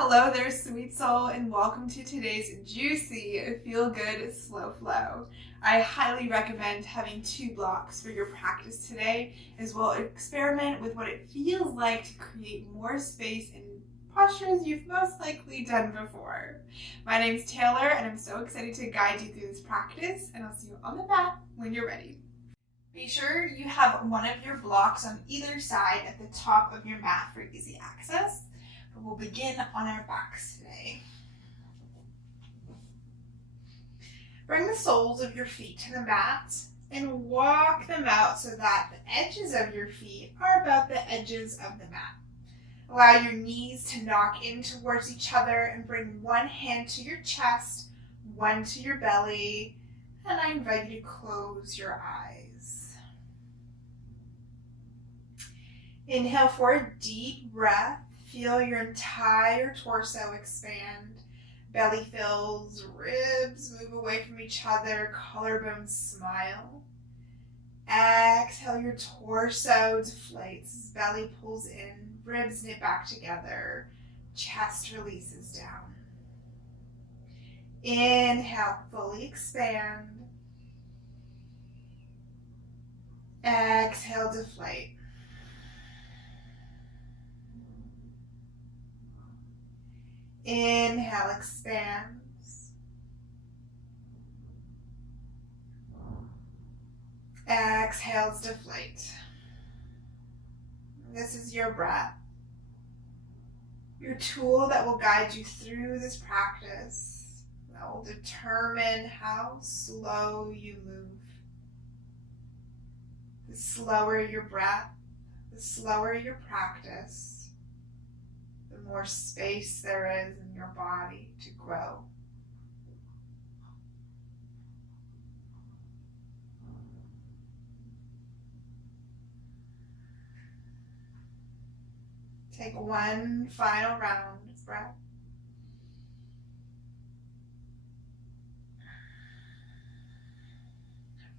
Hello there, sweet soul, and welcome to today's juicy, feel-good, slow flow. I highly recommend having 2 blocks for your practice today, as well as experiment with what it feels like to create more space in postures you've most likely done before. My name's Taylor, and I'm so excited to guide you through this practice, and I'll see you on the mat when you're ready. Be sure you have one of your blocks on either side at the top of your mat for easy access. We'll begin on our backs today. Bring the soles of your feet to the mat and walk them out so that the edges of your feet are about the edges of the mat. Allow your knees to knock in towards each other and bring one hand to your chest, one to your belly, and I invite you to close your eyes. Inhale for a deep breath. Feel your entire torso expand. Belly fills, ribs move away from each other, collarbones smile. Exhale, your torso deflates, belly pulls in, ribs knit back together, chest releases down. Inhale, fully expand. Exhale, deflate. Inhale, expands. Exhales, deflate. This is your breath, your tool that will guide you through this practice, that will determine how slow you move. The slower your breath, the slower your practice, the more space there is in your body to grow. Take one final round of breath.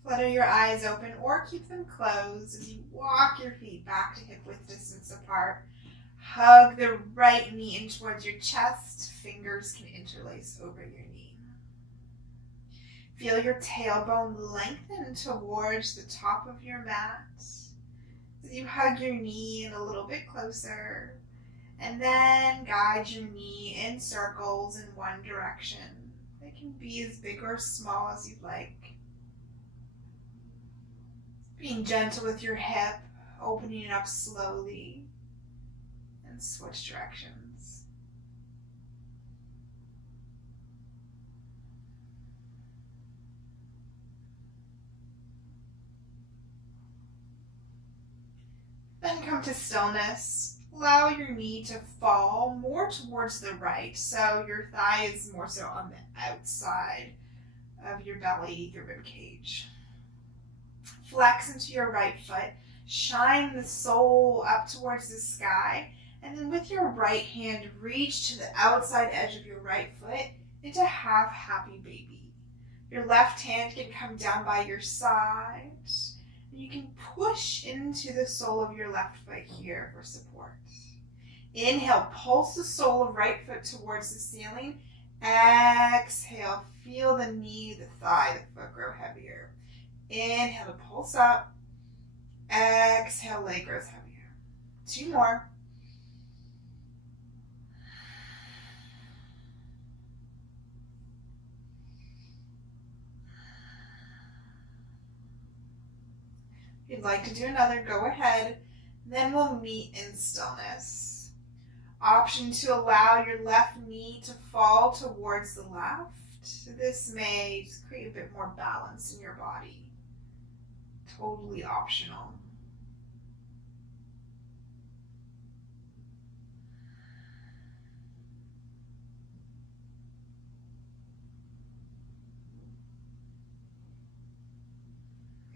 Flutter your eyes open or keep them closed as you walk your feet back to hip width distance apart. Hug the right knee in towards your chest. Fingers can interlace over your knee. Feel your tailbone lengthen towards the top of your mat. As you hug your knee in a little bit closer, and then guide your knee in circles in one direction. They can be as big or small as you'd like. Being gentle with your hip, opening it up slowly. Switch directions. Then come to stillness. Allow your knee to fall more towards the right, so your thigh is more so on the outside of your belly, your rib cage. Flex into your right foot. Shine the sole up towards the sky. And then with your right hand, reach to the outside edge of your right foot into half happy baby. Your left hand can come down by your side. And you can push into the sole of your left foot here for support. Inhale, pulse the sole of right foot towards the ceiling. Exhale, feel the knee, the thigh, the foot grow heavier. Inhale to pulse up. Exhale, leg grows heavier. 2 more. If you'd like to do another, go ahead. Then we'll meet in stillness. Option to allow your left knee to fall towards the left. This may just create a bit more balance in your body. Totally optional.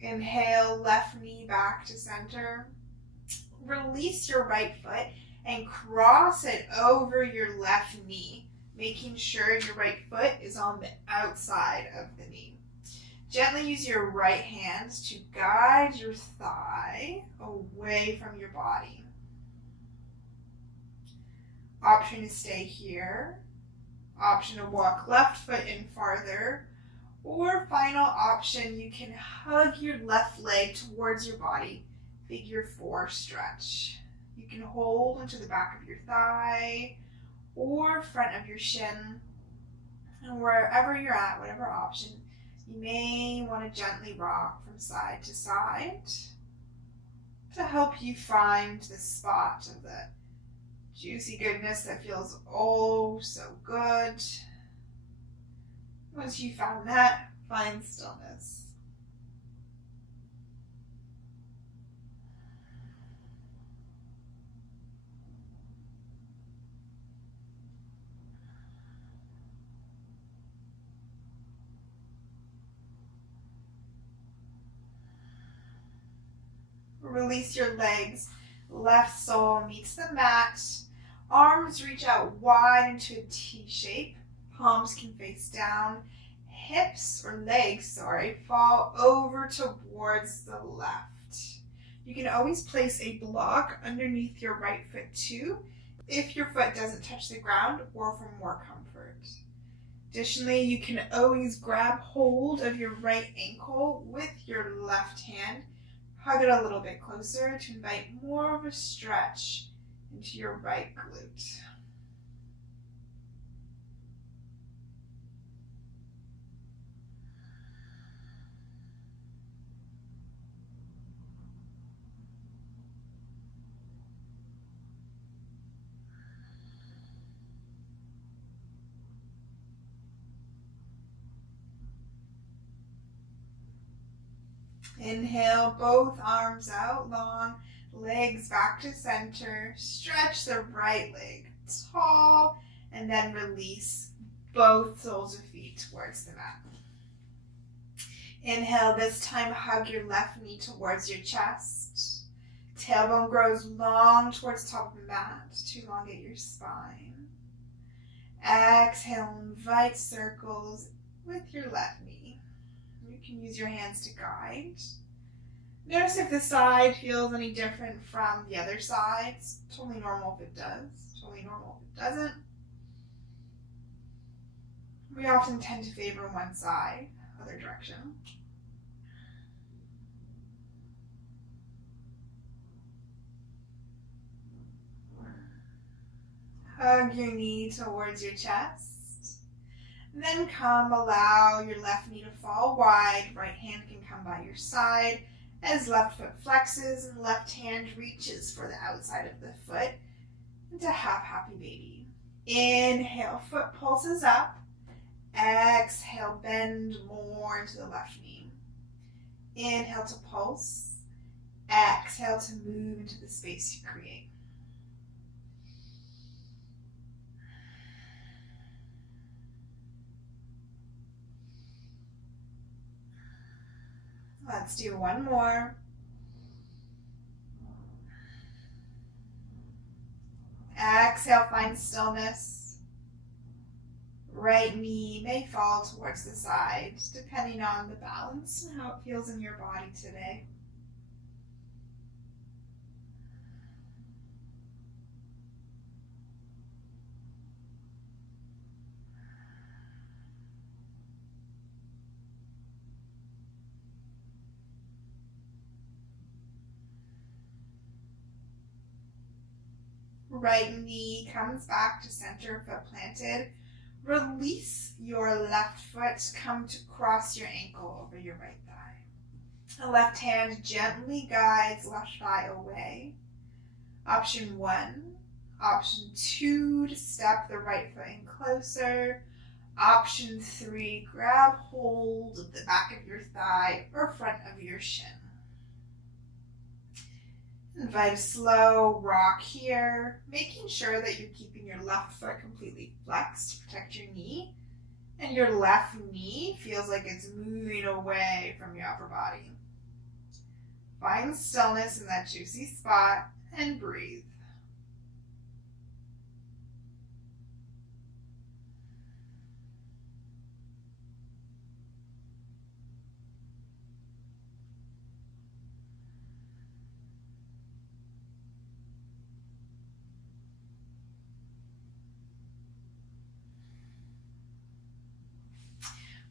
Inhale, left knee back to center. Release your right foot and cross it over your left knee, making sure your right foot is on the outside of the knee. Gently use your right hand to guide your thigh away from your body. Option to stay here. Option to walk left foot in farther. Or final option, you can hug your left leg towards your body. Figure 4 stretch. You can hold into the back of your thigh or front of your shin. And wherever you're at, whatever option, you may want to gently rock from side to side to help you find the spot of the juicy goodness that feels oh so good. Once you found that, find stillness. Release your legs. Left sole meets the mat. Arms reach out wide into a T shape. Palms can face down. Hips or legs, fall over towards the left. You can always place a block underneath your right foot too, if your foot doesn't touch the ground or for more comfort. Additionally, you can always grab hold of your right ankle with your left hand. Hug it a little bit closer to invite more of a stretch into your right glute. Inhale, both arms out long, legs back to center. Stretch the right leg tall, and then release both soles of feet towards the mat. Inhale, this time hug your left knee towards your chest. Tailbone grows long towards the top of the mat to elongate your spine. Exhale, invite circles with your left knee. You can use your hands to guide. Notice if the side feels any different from the other side. It's totally normal if it does. Totally normal if it doesn't. We often tend to favor one side, other direction. Hug your knee towards your chest. Then allow your left knee to fall wide. Right hand can come by your side as left foot flexes and left hand reaches for the outside of the foot into half happy baby. Inhale, foot pulses up. Exhale, bend more into the left knee. Inhale to pulse. Exhale to move into the space you create. Let's do one more. Exhale, find stillness. Right knee may fall towards the side, depending on the balance and how it feels in your body today. Right knee comes back to center, foot planted. Release your left foot, come to cross your ankle over your right thigh. The left hand gently guides left thigh away. Option 1. Option 2, to step the right foot in closer. Option 3, grab hold of the back of your thigh or front of your shin. Invite a slow rock here, making sure that you're keeping your left foot completely flexed to protect your knee, and your left knee feels like it's moving away from your upper body. Find stillness in that juicy spot and breathe.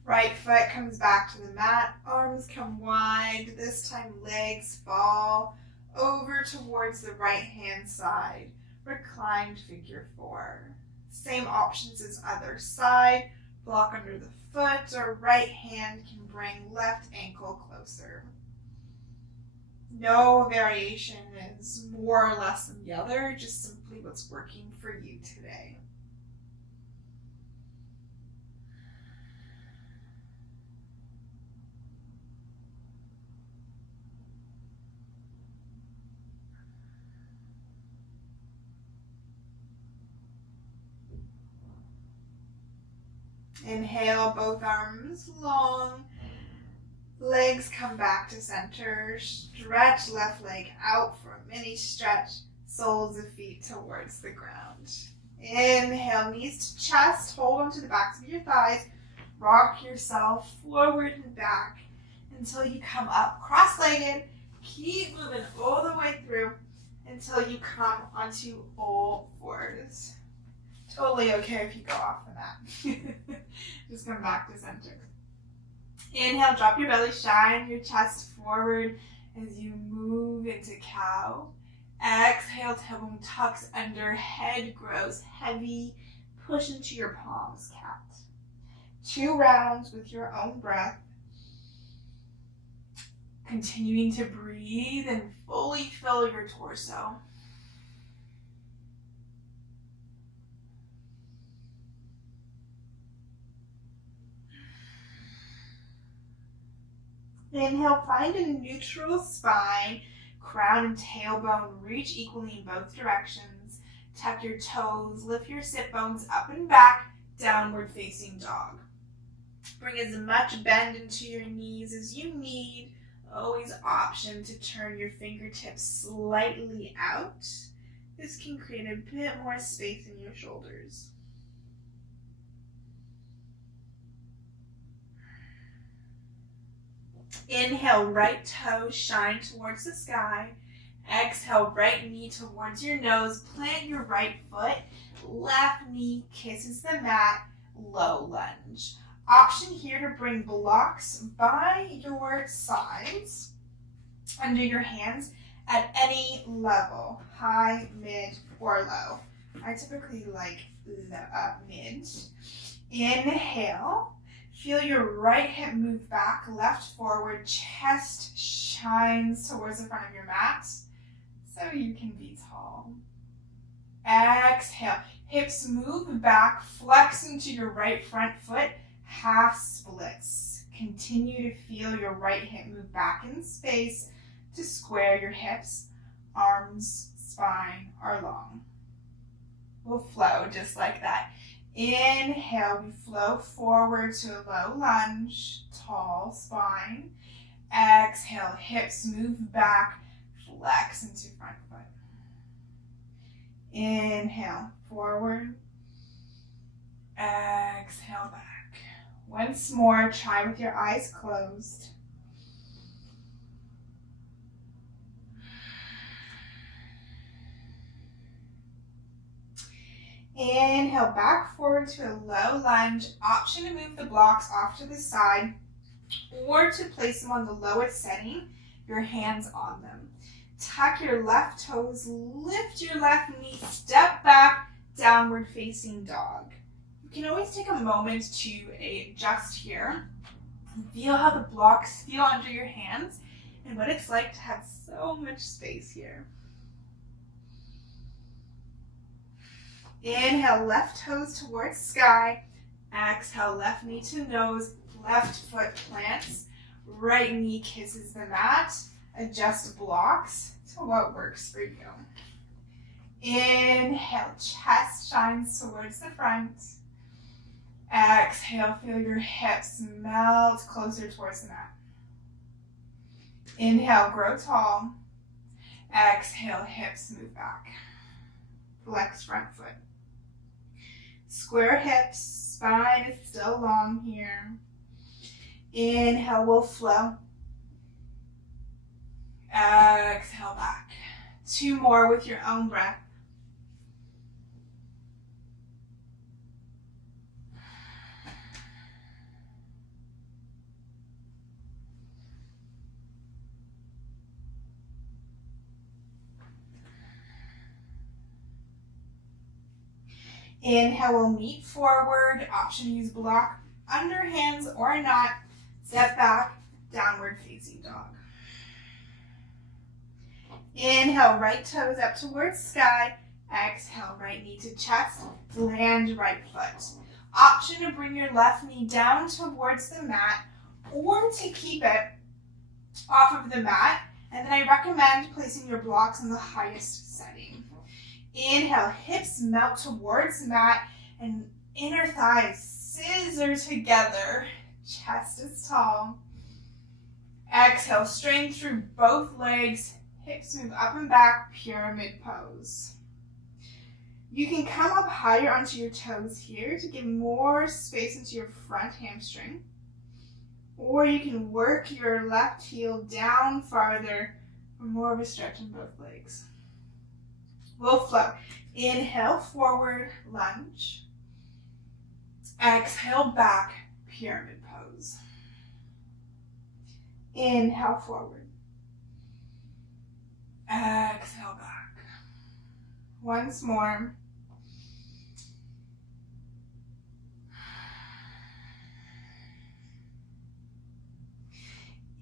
Right foot comes back to the mat, arms come wide, this time legs fall over towards the right hand side, reclined figure 4. Same options as other side, block under the foot, or right hand can bring left ankle closer. No variation is more or less than the other, just simply what's working for you today. Inhale, both arms long. Legs come back to center. Stretch left leg out for a mini stretch. Soles of feet towards the ground. Inhale, knees to chest. Hold onto the backs of your thighs. Rock yourself forward and back until you come up cross-legged. Keep moving all the way through until you come onto all fours. Totally okay if you go off the mat. Just come back to center. Inhale, drop your belly, shine your chest forward as you move into cow. Exhale, tailbone tucks under, head grows heavy. Push into your palms, cat. 2 rounds with your own breath. Continuing to breathe and fully fill your torso. Inhale, find a neutral spine. Crown and tailbone reach equally in both directions. Tuck your toes, lift your sit bones up and back, downward facing dog. Bring as much bend into your knees as you need. Always option to turn your fingertips slightly out. This can create a bit more space in your shoulders. Inhale, right toes shine towards the sky. Exhale, right knee towards your nose. Plant your right foot. Left knee kisses the mat. Low lunge. Option here to bring blocks by your sides under your hands at any level, high, mid, or low. I typically like mid. Inhale. Feel your right hip move back, left forward, chest shines towards the front of your mat so you can be tall. Exhale, hips move back, flex into your right front foot, half splits. Continue to feel your right hip move back in space to square your hips, arms, spine are long. We'll flow just like that. Inhale, we flow forward to a low lunge, tall spine. Exhale, hips move back, flex into front foot. Inhale, forward. Exhale, back. Once more, try with your eyes closed. Inhale, back forward to a low lunge. Option to move the blocks off to the side or to place them on the lowest setting, your hands on them. Tuck your left toes, lift your left knee, step back, downward facing dog. You can always take a moment to adjust here. Feel how the blocks feel under your hands and what it's like to have so much space here. Inhale, left toes towards sky. Exhale, left knee to nose, left foot plants, right knee kisses the mat. Adjust blocks to what works for you. Inhale, chest shines towards the front. Exhale, feel your hips melt closer towards the mat. Inhale, grow tall. Exhale, hips move back. Flex front foot. Square hips, spine is still long here. Inhale, we'll flow. Exhale, back. 2 more with your own breath. Inhale, we'll meet forward. Option to use block under hands or not. Step back, downward facing dog. Inhale, right toes up towards sky. Exhale, right knee to chest. Land right foot. Option to bring your left knee down towards the mat or to keep it off of the mat. And then I recommend placing your blocks in the highest setting. Inhale, hips melt towards mat and inner thighs scissor together. Chest is tall. Exhale, straighten through both legs. Hips move up and back, pyramid pose. You can come up higher onto your toes here to give more space into your front hamstring. Or you can work your left heel down farther for more of a stretch in both legs. We'll flow. Inhale, forward, lunge. Exhale, back, pyramid pose. Inhale, forward. Exhale, back. Once more.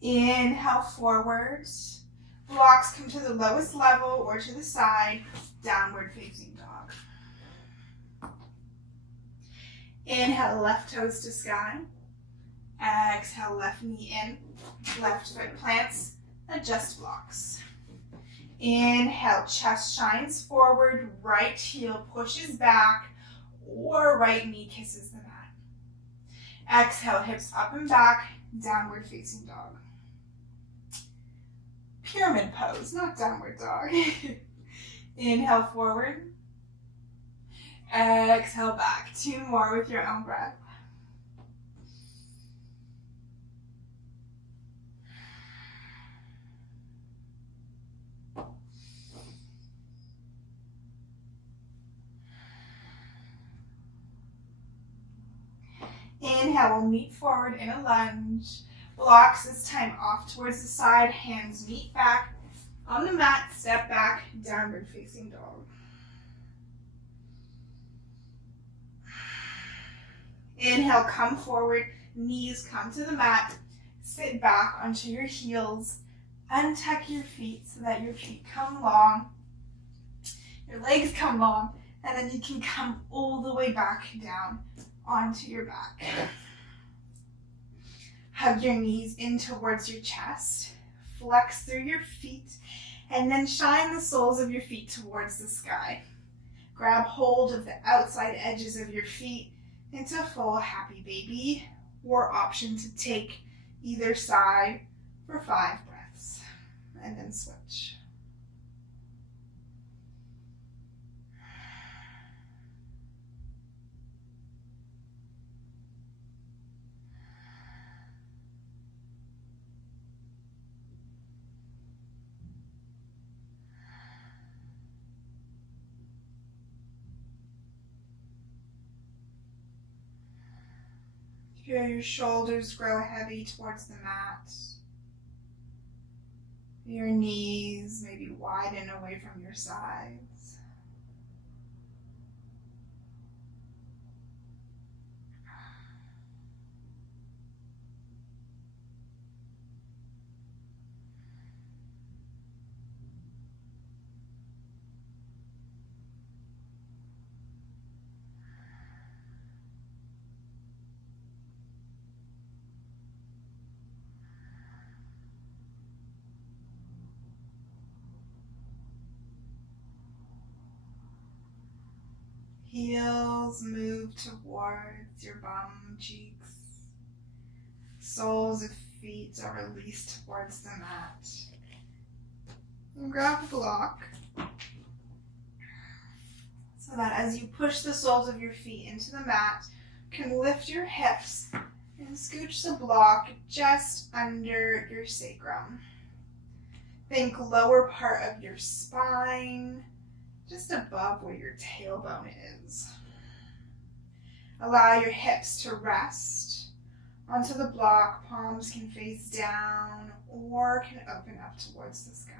Inhale, forward. Blocks come to the lowest level or to the side. Downward facing dog. Inhale, left toes to sky. Exhale, left knee in. Left foot plants. Adjust blocks. Inhale, chest shines forward. Right heel pushes back or right knee kisses the mat. Exhale, hips up and back. Downward facing dog. Pyramid pose, not downward dog. Inhale, forward. Exhale, back. 2 more with your own breath. Inhale, we'll meet forward in a lunge. Blocks this time off towards the side. Hands meet back. On the mat, step back, downward facing dog. Inhale, come forward. Knees come to the mat. Sit back onto your heels. Untuck your feet so that your feet come long. Your legs come long. And then you can come all the way back down onto your back. Hug your knees in towards your chest. Flex through your feet. And then shine the soles of your feet towards the sky. Grab hold of the outside edges of your feet into full happy baby, or option to take either side for 5 breaths. And then switch. Feel your shoulders grow heavy towards the mat. Your knees maybe widen away from your sides. Heels move towards your bum cheeks. Soles of feet are released towards the mat. And grab a block so that as you push the soles of your feet into the mat, you can lift your hips and scooch the block just under your sacrum. Think lower part of your spine, just above where your tailbone is. Allow your hips to rest onto the block. Palms can face down or can open up towards the sky.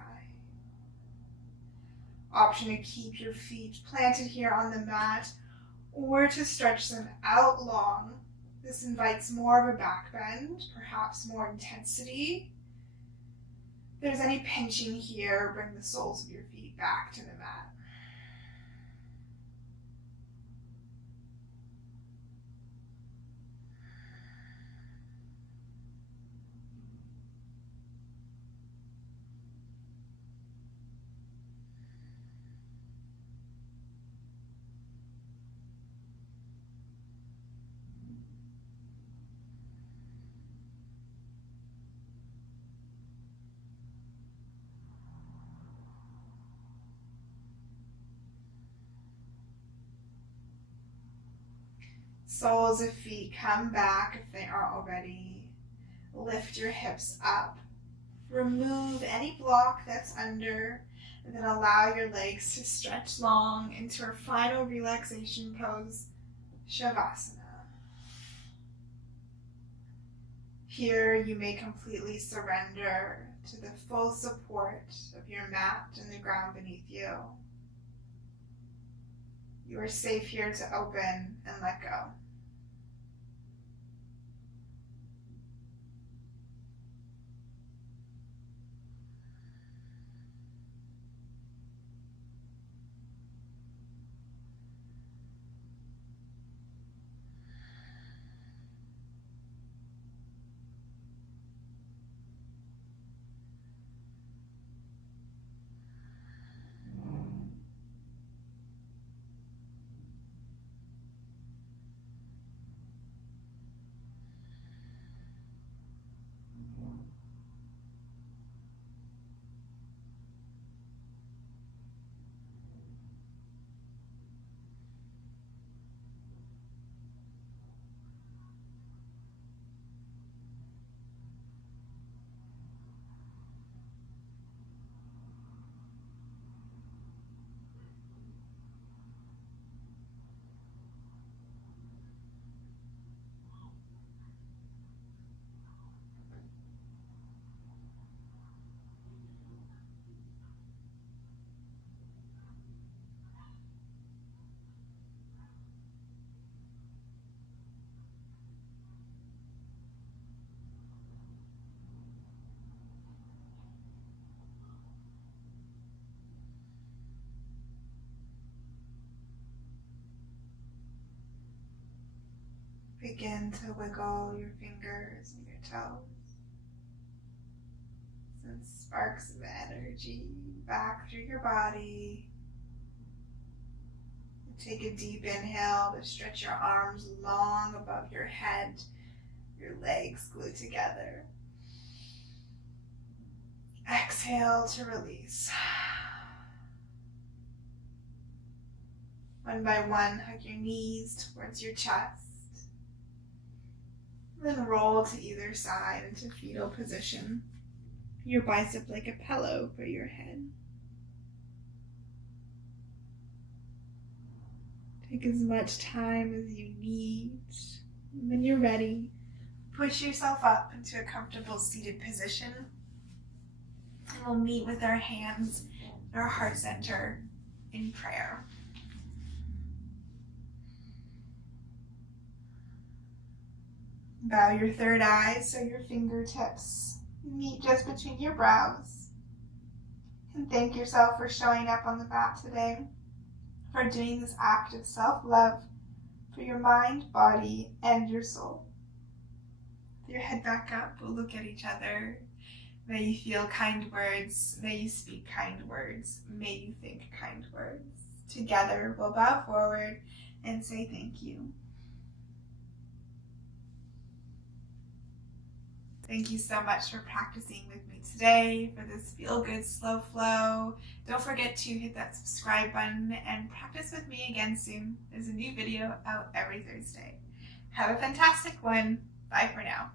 Option to keep your feet planted here on the mat, or to stretch them out long. This invites more of a back bend, perhaps more intensity. If there's any pinching here, bring the soles of your feet back to the mat. Soles of feet come back if they aren't already. Lift your hips up. Remove any block that's under, and then allow your legs to stretch long into our final relaxation pose, Shavasana. Here you may completely surrender to the full support of your mat and the ground beneath you. You are safe here to open and let go. Begin to wiggle your fingers and your toes. Send sparks of energy back through your body. Take a deep inhale to stretch your arms long above your head, your legs glued together. Exhale to release. One by one, hug your knees towards your chest. Then roll to either side into fetal position. Your bicep like a pillow for your head. Take as much time as you need. And when you're ready, push yourself up into a comfortable seated position. And we'll meet with our hands at our heart center in prayer. Bow your third eye so your fingertips meet just between your brows. And thank yourself for showing up on the mat today, for doing this act of self-love for your mind, body, and your soul. With your head back up, we'll look at each other. May you feel kind words. May you speak kind words. May you think kind words. Together, we'll bow forward and say thank you. Thank you so much for practicing with me today for this Feel Good Slow Flow. Don't forget to hit that subscribe button and practice with me again soon. There's a new video out every Thursday. Have a fantastic one. Bye for now.